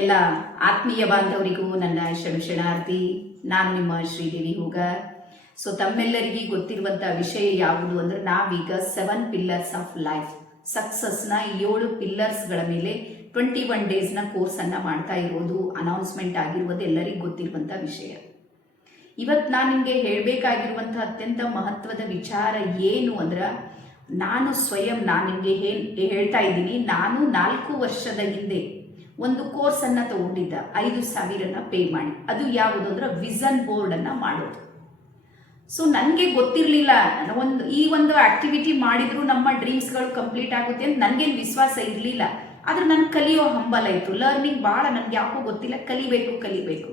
ಎಲ್ಲ ಆತ್ಮೀಯ ಬಾಂಧವರಿಗೂ ನನ್ನ ಶರಣಾರ್ಥಿ. ನಾನು ನಿಮ್ಮ ಶ್ರೀದೇವಿ ಹೂಗ. ಸೊ ತಮ್ಮೆಲ್ಲರಿಗೂ ಗೊತ್ತಿರುವಂಥ ವಿಷಯ ಯಾವುದು ಅಂದ್ರೆ, ನಾವೀಗ 7 ಪಿಲ್ಲರ್ಸ್ ಆಫ್ ಲೈಫ್ ಸಕ್ಸಸ್ನ 7 ಪಿಲ್ಲರ್ಸ್ಗಳ ಮೇಲೆ 21 ಡೇಸ್ನ ಕೋರ್ಸನ್ನು ಮಾಡ್ತಾ ಇರೋದು ಅನೌನ್ಸ್ಮೆಂಟ್ ಆಗಿರುವುದು ಎಲ್ಲರಿಗೂ ಗೊತ್ತಿರುವಂಥ ವಿಷಯ. ಇವತ್ತು ನಾನು ನಿಮಗೆ ಹೇಳಬೇಕಾಗಿರುವಂಥ ಅತ್ಯಂತ ಮಹತ್ವದ ವಿಚಾರ ಏನು ಅಂದ್ರೆ, ನಾನು ನಿಮಗೆ ಹೇಳ್ತಾ ಇದ್ದೀನಿ. ನಾನು 4 ವರ್ಷದ ಹಿಂದೆ ಒಂದು ಕೋರ್ಸನ್ನು ತಗೊಂಡಿದ್ದ 5,000 ಪೇ ಮಾಡಿ. ಅದು ಯಾವುದು ಅಂದ್ರೆ ವಿಷನ್ ಬೋರ್ಡನ್ನು ಮಾಡೋದು. ಸೊ ನನಗೆ ಗೊತ್ತಿರಲಿಲ್ಲ, ಈ ಒಂದು ಆಕ್ಟಿವಿಟಿ ಮಾಡಿದ್ರು ನಮ್ಮ ಡ್ರೀಮ್ಸ್ಗಳು ಕಂಪ್ಲೀಟ್ ಆಗುತ್ತೆ ಅಂತ ನನಗೇನು ವಿಶ್ವಾಸ ಇರಲಿಲ್ಲ. ಆದ್ರೆ ನಾನು ಕಲಿಯೋ ಹಂಬಲ ಇತ್ತು. ಲರ್ನಿಂಗ್ ಭಾಳ ನನಗೆ ಯಾಕೋ ಗೊತ್ತಿಲ್ಲ, ಕಲಿಬೇಕು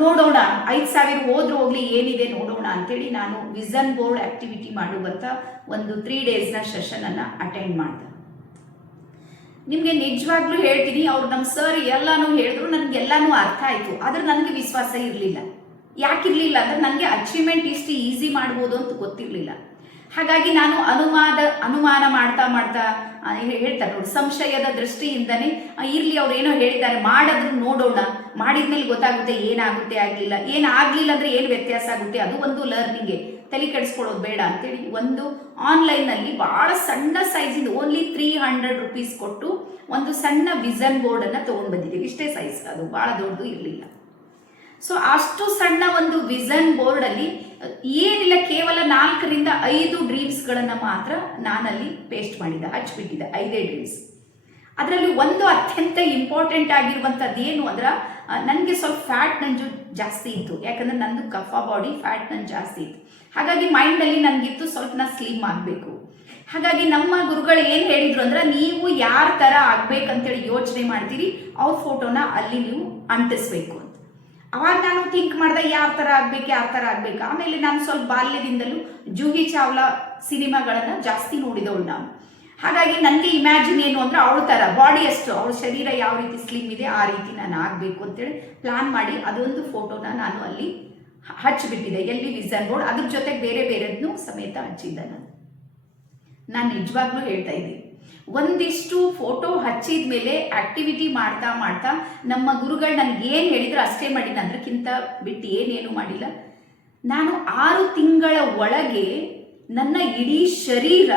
ನೋಡೋಣ, 5,000 ಹೋದ್ರೂ ಹೋಗ್ಲಿ, ಏನಿದೆ ನೋಡೋಣ ಅಂತೇಳಿ ನಾನು ವಿಷನ್ ಬೋರ್ಡ್ ಆಕ್ಟಿವಿಟಿ ಮಾಡುವಂಥ ಒಂದು 3 ಡೇಸ್ನ ಸೆಷನನ್ನು ಅಟೆಂಡ್ ಮಾಡಿದೆ. ನಿಮಗೆ ನಿಜವಾಗ್ಲೂ ಹೇಳ್ತೀನಿ, ಅವ್ರು ನಮ್ಮ ಸರ್ ಎಲ್ಲಾನು ಹೇಳಿದ್ರು, ನನಗೆಲ್ಲಾನು ಅರ್ಥ ಆಯಿತು. ಆದ್ರೆ ನನಗೆ ವಿಶ್ವಾಸ ಇರಲಿಲ್ಲ. ಯಾಕಿರಲಿಲ್ಲ ಅಂದ್ರೆ, ನನಗೆ ಅಚೀವ್ಮೆಂಟ್ ಇಷ್ಟು ಈಸಿ ಮಾಡ್ಬೋದು ಅಂತ ಗೊತ್ತಿರಲಿಲ್ಲ. ಹಾಗಾಗಿ ನಾನು ಅನುಮಾನ ಮಾಡ್ತಾ ಹೇಳ್ತಾರೆ ನೋಡಿ, ಸಂಶಯದ ದೃಷ್ಟಿಯಿಂದನೇ ಇರ್ಲಿ, ಅವ್ರು ಏನೋ ಹೇಳಿದ್ದಾರೆ, ಮಾಡಿದ್ರು ನೋಡೋಣ, ಮಾಡಿದ್ಮೇಲೆ ಗೊತ್ತಾಗುತ್ತೆ ಏನಾಗುತ್ತೆ, ಏನಾಗಲಿಲ್ಲ ಅಂದ್ರೆ ಏನು ವ್ಯತ್ಯಾಸ ಆಗುತ್ತೆ, ಅದು ಒಂದು ಲರ್ನಿಂಗ್ಗೆ ತಲೆ ಕೆಡಿಸ್ಕೊಳ್ಳೋದು ಬೇಡ ಅಂತೇಳಿ ಒಂದು ಆನ್ಲೈನಲ್ಲಿ ಭಾಳ ಸಣ್ಣ ಸೈಜಿಂದ ಓನ್ಲಿ 300 ರೂಪೀಸ್ ಕೊಟ್ಟು ಒಂದು ಸಣ್ಣ ವಿಷನ್ ಬೋರ್ಡನ್ನು ತೊಗೊಂಡು ಬಂದಿದ್ದೀವಿ. ಇಷ್ಟೇ ಸೈಜ್, ಅದು ಭಾಳ ದೊಡ್ಡದು ಇರಲಿಲ್ಲ. ಸೊ ಅಷ್ಟು ಸಣ್ಣ ಒಂದು ವಿಷನ್ ಬೋರ್ಡಲ್ಲಿ ಏನಿಲ್ಲ, ಕೇವಲ 4 ರಿಂದ 5 ಡ್ರೀಮ್ಸ್ಗಳನ್ನು ಮಾತ್ರ ನಾನಲ್ಲಿ ಪೇಸ್ಟ್ ಮಾಡಿದ್ದೆ, ಹಚ್ಚಿಬಿಟ್ಟಿದ್ದೆ, 5 ಡ್ರೀಮ್ಸ್. ಅದರಲ್ಲಿ ಒಂದು ಅತ್ಯಂತ ಇಂಪಾರ್ಟೆಂಟ್ ಆಗಿರುವಂಥದ್ದು ಏನು ಅಂದ್ರೆ, ನನಗೆ ಸ್ವಲ್ಪ ಫ್ಯಾಟ್ ನಂಜು ಜಾಸ್ತಿ ಇತ್ತು. ಯಾಕಂದ್ರೆ ನಂದು ಕಫ ಬಾಡಿ, ಫ್ಯಾಟ್ ನಂಜು ಜಾಸ್ತಿ ಇತ್ತು. ಹಾಗಾಗಿ ಮೈಂಡಲ್ಲಿ ನನಗಿತ್ತು ಸ್ವಲ್ಪ ನಾ ಸ್ಲಿಮ್ ಆಗಬೇಕು. ಹಾಗಾಗಿ ನಮ್ಮ ಗುರುಗಳು ಏನು ಹೇಳಿದ್ರು ಅಂದ್ರೆ, ನೀವು ಯಾರ ಥರ ಆಗ್ಬೇಕಂತೇಳಿ ಯೋಚನೆ ಮಾಡ್ತೀರಿ, ಅವ್ರ ಫೋಟೋನ ಅಲ್ಲಿ ನೀವು ಅಂಟಿಸ್ಬೇಕು ಅಂತ. ಅವಾಗ ನಾನು ಥಿಂಕ್ ಮಾಡಿದೆ, ಯಾವ ಥರ ಆಗ್ಬೇಕು. ಆಮೇಲೆ ನಾನು ಸ್ವಲ್ಪ ಬಾಲ್ಯದಿಂದಲೂ ಜೂಹಿ ಚಾವ್ಲಾ ಸಿನಿಮಾಗಳನ್ನು ಜಾಸ್ತಿ ನೋಡಿದವಳು ನಾನು. ಹಾಗಾಗಿ ನನಗೆ ಇಮ್ಯಾಜಿನ್ ಏನು ಅಂದ್ರೆ, ಅವಳ ಥರ ಬಾಡಿ ಅಷ್ಟು, ಅವಳ ಶರೀರ ಯಾವ ರೀತಿ ಸ್ಲಿಮ್ ಇದೆ ಆ ರೀತಿ ನಾನು ಆಗಬೇಕು ಅಂತೇಳಿ ಪ್ಲಾನ್ ಮಾಡಿ ಅದೊಂದು ಫೋಟೋನ ನಾನು ಅಲ್ಲಿ ಹಚ್ಚಿಬಿಟ್ಟಿದೆ. ಎಲ್ಲಿ ವಿಷನ್ ಬೋರ್ಡ್, ಅದ್ರ ಜೊತೆಗೆ ಬೇರೆದನ್ನು ಸಮೇತ ಹಚ್ಚಿದ್ದೆ. ನಾನು ನಿಜವಾಗ್ಲೂ ಹೇಳ್ತಾ ಇದ್ದೀನಿ, ಒಂದಿಷ್ಟು ಫೋಟೋ ಹಚ್ಚಿದ ಮೇಲೆ ಆಕ್ಟಿವಿಟಿ ಮಾಡ್ತಾ ನಮ್ಮ ಗುರುಗಳು ನನಗೆ ಏನು ಹೇಳಿದ್ರು ಅಷ್ಟೇ ಮಾಡಿಲ್ಲ, ಅದಕ್ಕಿಂತ ಬಿಟ್ಟು ಏನೇನು ಮಾಡಿಲ್ಲ. ನಾನು 6 ತಿಂಗಳ ಒಳಗೆ ನನ್ನ ಇಡೀ ಶರೀರ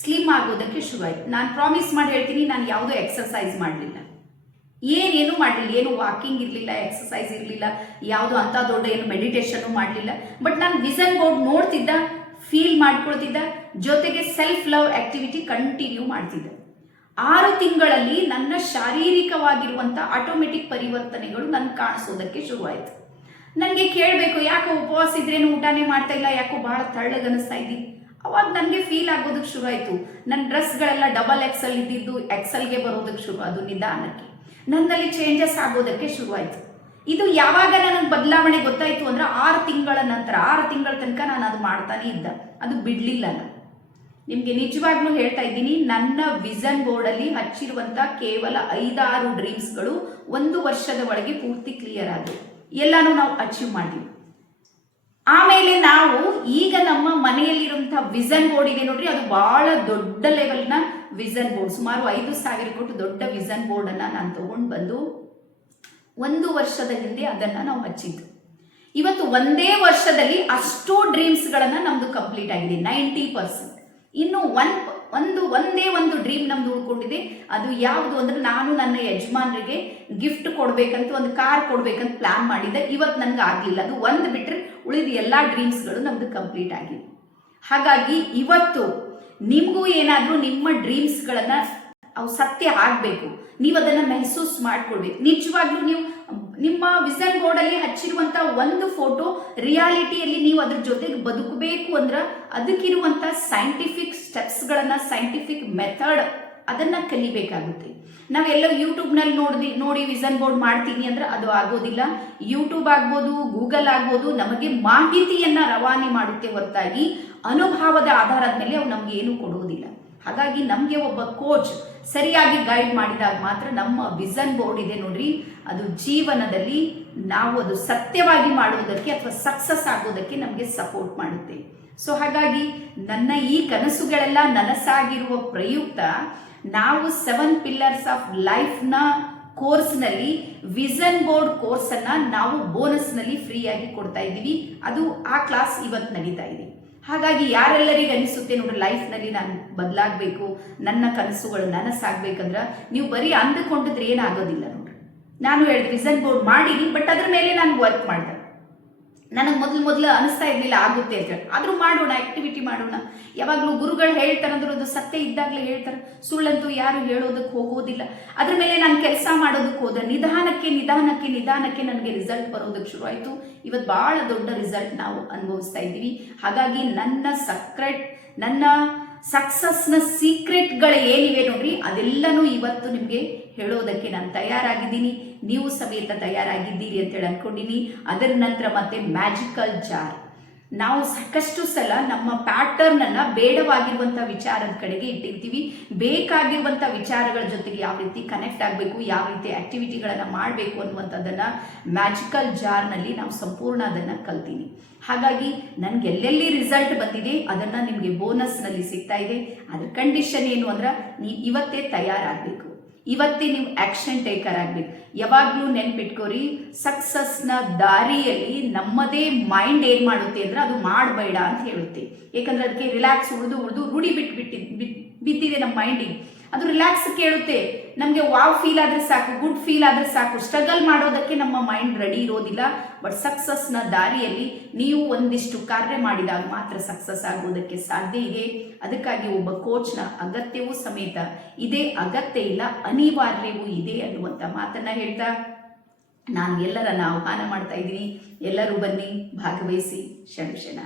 ಸ್ಲಿಮ್ ಆಗೋದಕ್ಕೆ ಶುರುವಾಯಿತು. ನಾನು ಪ್ರಾಮಿಸ್ ಮಾಡಿ ಹೇಳ್ತೀನಿ, ನಾನು ಯಾವುದೋ ಎಕ್ಸರ್ಸೈಸ್ ಮಾಡಲಿಲ್ಲ, ಏನೇನು ಮಾಡಲಿಲ್ಲ, ಏನು ವಾಕಿಂಗ್ ಇರಲಿಲ್ಲ, ಎಕ್ಸರ್ಸೈಸ್ ಇರಲಿಲ್ಲ, ಯಾವುದೋ ಅಂಥ ದೊಡ್ಡ ಏನು ಮೆಡಿಟೇಷನ್ನು ಮಾಡಲಿಲ್ಲ. ಬಟ್ ನಾನು ವಿಷನ್ ಬೋರ್ಡ್ ನೋಡ್ತಿದ್ದ, ಫೀಲ್ ಮಾಡ್ಕೊಳ್ತಿದ್ದ, ಜೊತೆಗೆ ಸೆಲ್ಫ್ ಲವ್ ಆಕ್ಟಿವಿಟಿ ಕಂಟಿನ್ಯೂ ಮಾಡ್ತಿದ್ದೆ. 6 ತಿಂಗಳಲ್ಲಿ ನನ್ನ ಶಾರೀರಿಕವಾಗಿರುವಂಥ ಆಟೋಮೆಟಿಕ್ ಪರಿವರ್ತನೆಗಳು ನನಗೆ ಕಾಣಿಸೋದಕ್ಕೆ ಶುರುವಾಯಿತು. ನನಗೆ ಕೇಳಬೇಕು, ಯಾಕೋ ಉಪವಾಸ ಇದ್ರೇನು ಊಟನೇ ಮಾಡ್ತಾ ಇಲ್ಲ, ಯಾಕೋ ಭಾಳ ತಳ್ಳಗನಿಸ್ತಾ ಇದ್ದೀನಿ. ಅವಾಗ ನನಗೆ ಫೀಲ್ ಆಗೋದಕ್ಕೆ ಶುರುವಾಯಿತು. ನನ್ನ ಡ್ರೆಸ್ಗಳೆಲ್ಲ ಡಬಲ್ ಎಕ್ಸೆಲ್ ಇದ್ದಿದ್ದು ಎಕ್ಸೆಲ್ಗೆ ಬರೋದಕ್ಕೆ ಶುರು, ಅದು ನಿಧಾನಕ್ಕೆ ನನ್ನಲ್ಲಿ ಚೇಂಜಸ್ ಆಗೋದಕ್ಕೆ ಶುರುವಾಯಿತು. ಇದು ಯಾವಾಗ ನನಗೆ ಬದಲಾವಣೆ ಗೊತ್ತಾಯಿತು ಅಂದ್ರೆ, 6 ತಿಂಗಳ ನಂತರ. 6 ತಿಂಗಳ ತನಕ ನಾನು ಅದು ಮಾಡ್ತಾನೆ ಇದ್ದ, ಅದು ಬಿಡಲಿಲ್ಲ. ನಾನು ನಿಮಗೆ ನಿಜವಾಗ್ಲೂ ಹೇಳ್ತಾ ಇದ್ದೀನಿ, ನನ್ನ ವಿಷನ್ ಬೋರ್ಡಲ್ಲಿ ಹಚ್ಚಿರುವಂಥ ಕೇವಲ 5-6 ಡ್ರೀಮ್ಸ್ಗಳು 1 ವರ್ಷದ ಒಳಗೆ ಪೂರ್ತಿ ಕ್ಲಿಯರ್ ಆದವು. ಎಲ್ಲಾನು ನಾವು ಅಚೀವ್ ಮಾಡಿದ್ವಿ. ಆಮೇಲೆ ನಾವು ಈಗ ನಮ್ಮ ಮನೆಯಲ್ಲಿರುವಂತಹ ವಿಷನ್ ಬೋರ್ಡ್ ಇದೆ ನೋಡ್ರಿ, ಅದು ಬಹಳ ದೊಡ್ಡ ಲೆವೆಲ್ನ ವಿಷನ್ ಬೋರ್ಡ್, ಸುಮಾರು 5,000 ಕೊಟ್ಟು ದೊಡ್ಡ ವಿಷನ್ ಬೋರ್ಡ್ ಅನ್ನ ನಾನು ತಗೊಂಡು ಬಂದು 1 ವರ್ಷದ ಹಿಂದೆ ಅದನ್ನ ನಾವು ಹಚ್ಚಿದ್ದು. ಇವತ್ತು ಒಂದೇ ವರ್ಷದಲ್ಲಿ ಅಷ್ಟು ಡ್ರೀಮ್ಸ್ಗಳನ್ನ ನಮ್ದು ಕಂಪ್ಲೀಟ್ ಆಗಿದೆ, 90%. ಇನ್ನು ಒಂದೇ ಒಂದು ಡ್ರೀಮ್ ನಮ್ದು ಉಳ್ಕೊಂಡಿದೆ. ಅದು ಯಾವುದು ಅಂದ್ರೆ, ನಾನು ನನ್ನ ಯಜಮಾನರಿಗೆ ಗಿಫ್ಟ್ ಕೊಡ್ಬೇಕಂತ, ಒಂದು ಕಾರ್ ಕೊಡ್ಬೇಕಂತ ಪ್ಲಾನ್ ಮಾಡಿದ್ದೆ. ಇವತ್ತು ನನಗೆ ಆಗಲಿಲ್ಲ. ಅದು ಒಂದು ಬಿಟ್ಟರೆ ಉಳಿದ ಎಲ್ಲ ಡ್ರೀಮ್ಸ್ಗಳು ನಮ್ದು ಕಂಪ್ಲೀಟ್ ಆಗಿದೆ. ಹಾಗಾಗಿ ಇವತ್ತು ನಿಮಗೂ ಏನಾದರೂ ನಿಮ್ಮ ಡ್ರೀಮ್ಸ್ಗಳನ್ನ ಅವು ಸತ್ಯ ಆಗಬೇಕು, ನೀವು ಅದನ್ನು ಮೆಹಸೂಸ್ ಮಾಡ್ಕೊಳ್ಬೇಕು. ನಿಜವಾಗ್ಲೂ ನೀವು ನಿಮ್ಮ ವಿಷನ್ ಬೋರ್ಡಲ್ಲಿ ಹಚ್ಚಿರುವಂಥ ಒಂದು ಫೋಟೋ ರಿಯಾಲಿಟಿಯಲ್ಲಿ ನೀವು ಅದ್ರ ಜೊತೆಗೆ ಬದುಕಬೇಕು ಅಂದ್ರೆ, ಅದಕ್ಕಿರುವಂಥ ಸೈಂಟಿಫಿಕ್ ಸ್ಟೆಪ್ಸ್ಗಳನ್ನು, ಸೈಂಟಿಫಿಕ್ ಮೆಥಡ್ ಅದನ್ನು ಕಲಿಬೇಕಾಗುತ್ತೆ. ನಾವೆಲ್ಲ ಯೂಟ್ಯೂಬ್ನಲ್ಲಿ ನೋಡಿ ವಿಷನ್ ಬೋರ್ಡ್ ಮಾಡ್ತೀನಿ ಅಂದ್ರೆ ಅದು ಆಗೋದಿಲ್ಲ. ಯೂಟ್ಯೂಬ್ ಆಗ್ಬೋದು, ಗೂಗಲ್ ಆಗ್ಬೋದು, ನಮಗೆ ಮಾಹಿತಿಯನ್ನು ರವಾನೆ ಮಾಡುತ್ತೆ ಹೊರತಾಗಿ ಅನುಭವದ ಆಧಾರದ ಮೇಲೆ ಅವು ನಮ್ಗೆ ಏನೂ ಕೊಡುವುದಿಲ್ಲ. ಹಾಗಾಗಿ ನಮಗೆ ಒಬ್ಬ ಕೋಚ್ ಸರಿಯಾಗಿ ಗೈಡ್ ಮಾಡಿದಾಗ ಮಾತ್ರ ನಮ್ಮ ವಿಷನ್ ಬೋರ್ಡ್ ಇದೆ ನೋಡ್ರಿ, ಅದು ಜೀವನದಲ್ಲಿ ನಾವು ಅದು ಸತ್ಯವಾಗಿ ಮಾಡುವುದಕ್ಕೆ ಅಥವಾ ಸಕ್ಸಸ್ ಆಗೋದಕ್ಕೆ ನಮಗೆ ಸಪೋರ್ಟ್ ಮಾಡುತ್ತೆ. ಸೊ ಹಾಗಾಗಿ ನನ್ನ ಈ ಕನಸುಗಳೆಲ್ಲ ನನಸಾಗಿರುವ ಪ್ರಯುಕ್ತ ನಾವು 7 ಪಿಲ್ಲರ್ಸ್ ಆಫ್ ಲೈಫ್ನ ಕೋರ್ಸ್ನಲ್ಲಿ ವಿಷನ್ ಬೋರ್ಡ್ ಕೋರ್ಸನ್ನು ನಾವು ಬೋನಸ್ನಲ್ಲಿ ಫ್ರೀಯಾಗಿ ಕೊಡ್ತಾ ಇದ್ದೀವಿ. ಅದು ಆ ಕ್ಲಾಸ್ ಇವತ್ತು ನಡೀತಾ ಇದೆ. ಹಾಗಾಗಿ ಯಾರೆಲ್ಲರಿಗೆ ಅನಿಸುತ್ತೆ ನೋಡ್ರಿ ಲೈಫ್ನಲ್ಲಿ ನಾನು ಬದಲಾಗಬೇಕು, ನನ್ನ ಕನಸುಗಳು ನನಸಾಗಬೇಕಂದ್ರೆ ನೀವು ಬರೀ ಅಂದುಕೊಂಡಿದ್ರೆ ಏನಾಗೋದಿಲ್ಲ ನೋಡ್ರಿ. ನಾನು ಹೇಳಿದೆ ವಿಷನ್ ಬೋರ್ಡ್ ಮಾಡಿರಿ, ಬಟ್ ಅದ್ರ ಮೇಲೆ ನಾನು ವರ್ಕ್ ಮಾಡಿದೆ. ನನಗೆ ಮೊದಲು ಅನಿಸ್ತಾ ಇರಲಿಲ್ಲ ಆಗುತ್ತೆ ಅಂತ ಹೇಳಿ, ಆದರೂ ಮಾಡೋಣ, ಆಕ್ಟಿವಿಟಿ ಮಾಡೋಣ. ಯಾವಾಗಲೂ ಗುರುಗಳು ಹೇಳ್ತಾರಂದ್ರೆ ಅದು ಸತ್ಯ ಇದ್ದಾಗಲೇ ಹೇಳ್ತಾರೆ, ಸುಳ್ಳಂತೂ ಯಾರು ಹೇಳೋದಕ್ಕೆ ಹೋಗೋದಿಲ್ಲ. ಅದ್ರ ಮೇಲೆ ನಾನು ಕೆಲಸ ಮಾಡೋದಕ್ಕೆ ಹೋದೆ. ನಿಧಾನಕ್ಕೆ ನನಗೆ ರಿಸಲ್ಟ್ ಬರೋದಕ್ಕೆ ಶುರು ಆಯಿತು. ಇವತ್ತು ಭಾಳ ದೊಡ್ಡ ರಿಸಲ್ಟ್ ನಾವು ಅನುಭವಿಸ್ತಾ ಇದ್ದೀವಿ. ಹಾಗಾಗಿ ನನ್ನ ಸಕ್ಸಸ್ನ ಸೀಕ್ರೆಟ್ಗಳು ಏನಿವೆ ನೋಡ್ರಿ, ಅದೆಲ್ಲನೂ ಇವತ್ತು ನಿಮಗೆ ಹೇಳೋದಕ್ಕೆ ನಾನು ತಯಾರಾಗಿದ್ದೀನಿ. ನೀವು ಸಮೇತ ತಯಾರಾಗಿದ್ದೀರಿ ಅಂತೇಳಿ ಅನ್ಕೊಂಡಿನಿ. ಅದರ ನಂತರ ಮತ್ತೆ ಮ್ಯಾಜಿಕಲ್ ಜಾರ್. ನಾವು ಸಾಕಷ್ಟು ಸಲ ನಮ್ಮ ಪ್ಯಾಟರ್ನ್ ಅನ್ನ ಬೇಡವಾಗಿರುವಂಥ ವಿಚಾರದ ಕಡೆಗೆ ಇಟ್ಟಿರ್ತೀವಿ. ಬೇಕಾಗಿರುವಂಥ ವಿಚಾರಗಳ ಜೊತೆಗೆ ಯಾವ ರೀತಿ ಕನೆಕ್ಟ್ ಆಗಬೇಕು, ಯಾವ ರೀತಿ ಆಕ್ಟಿವಿಟಿಗಳನ್ನು ಮಾಡಬೇಕು ಅನ್ನುವಂಥದ್ದನ್ನು ಮ್ಯಾಜಿಕಲ್ ಜಾರ್ನಲ್ಲಿ ನಾವು ಸಂಪೂರ್ಣ ಅದನ್ನು ಕಲ್ತೀನಿ. ಹಾಗಾಗಿ ನನಗೆ ಎಲ್ಲೆಲ್ಲಿ ರಿಸಲ್ಟ್ ಬಂದಿದೆ ಅದನ್ನು ನಿಮಗೆ ಬೋನಸ್ನಲ್ಲಿ ಸಿಗ್ತಾ ಇದೆ. ಅದ್ರ ಕಂಡೀಷನ್ ಏನು ಅಂದ್ರೆ ನೀವು ಇವತ್ತೇ ತಯಾರಾಗಬೇಕು, ಇವತ್ತೇ ನೀವು ಆಕ್ಷನ್ ಟೇಕರ್ ಆಗ್ಬೇಕು. ಯಾವಾಗ್ಲೂ ನೆನ್ಪಿಟ್ಕೋರಿ, ಸಕ್ಸಸ್ನ ದಾರಿಯಲ್ಲಿ ನಮ್ಮದೇ ಮೈಂಡ್ ಏನ್ ಮಾಡುತ್ತೆ ಅಂದ್ರೆ ಅದು ಮಾಡಬೇಡ ಅಂತ ಹೇಳುತ್ತೆ. ಯಾಕಂದ್ರೆ ಅದಕ್ಕೆ ರಿಲ್ಯಾಕ್ಸ್ ಉಳಿದು ರೂಢಿ ಬಿದ್ದಿದೆ ನಮ್ಮ ಮೈಂಡಿಗೆ. ಅದು ರಿಲ್ಯಾಕ್ಸ್ ಕೇಳುತ್ತೆ. ನಮಗೆ ವಾವ್ ಫೀಲ್ ಆದ್ರೆ ಸಾಕು, ಗುಡ್ ಫೀಲ್ ಆದ್ರೆ ಸಾಕು. ಸ್ಟ್ರಗಲ್ ಮಾಡೋದಕ್ಕೆ ನಮ್ಮ ಮೈಂಡ್ ರೆಡಿ ಇರೋದಿಲ್ಲ. ಬಟ್ ಸಕ್ಸಸ್ನ ದಾರಿಯಲ್ಲಿ ನೀವು ಒಂದಿಷ್ಟು ಕಾರ್ಯ ಮಾಡಿದಾಗ ಮಾತ್ರ ಸಕ್ಸಸ್ ಆಗೋದಕ್ಕೆ ಸಾಧ್ಯ ಇದೆ. ಅದಕ್ಕಾಗಿ ಒಬ್ಬ ಕೋಚ್ನ ಅಗತ್ಯವೂ ಸಮೇತ ಇದೆ, ಅಗತ್ಯ ಇಲ್ಲ, ಅನಿವಾರ್ಯವೂ ಇದೆ ಅನ್ನುವಂಥ ಮಾತನ್ನ ಹೇಳ್ತಾ ನಾನು ಎಲ್ಲರನ್ನ ಆಹ್ವಾನ ಮಾಡ್ತಾ ಇದ್ದೀನಿ. ಎಲ್ಲರೂ ಬನ್ನಿ, ಭಾಗವಹಿಸಿ. ಶರಣ.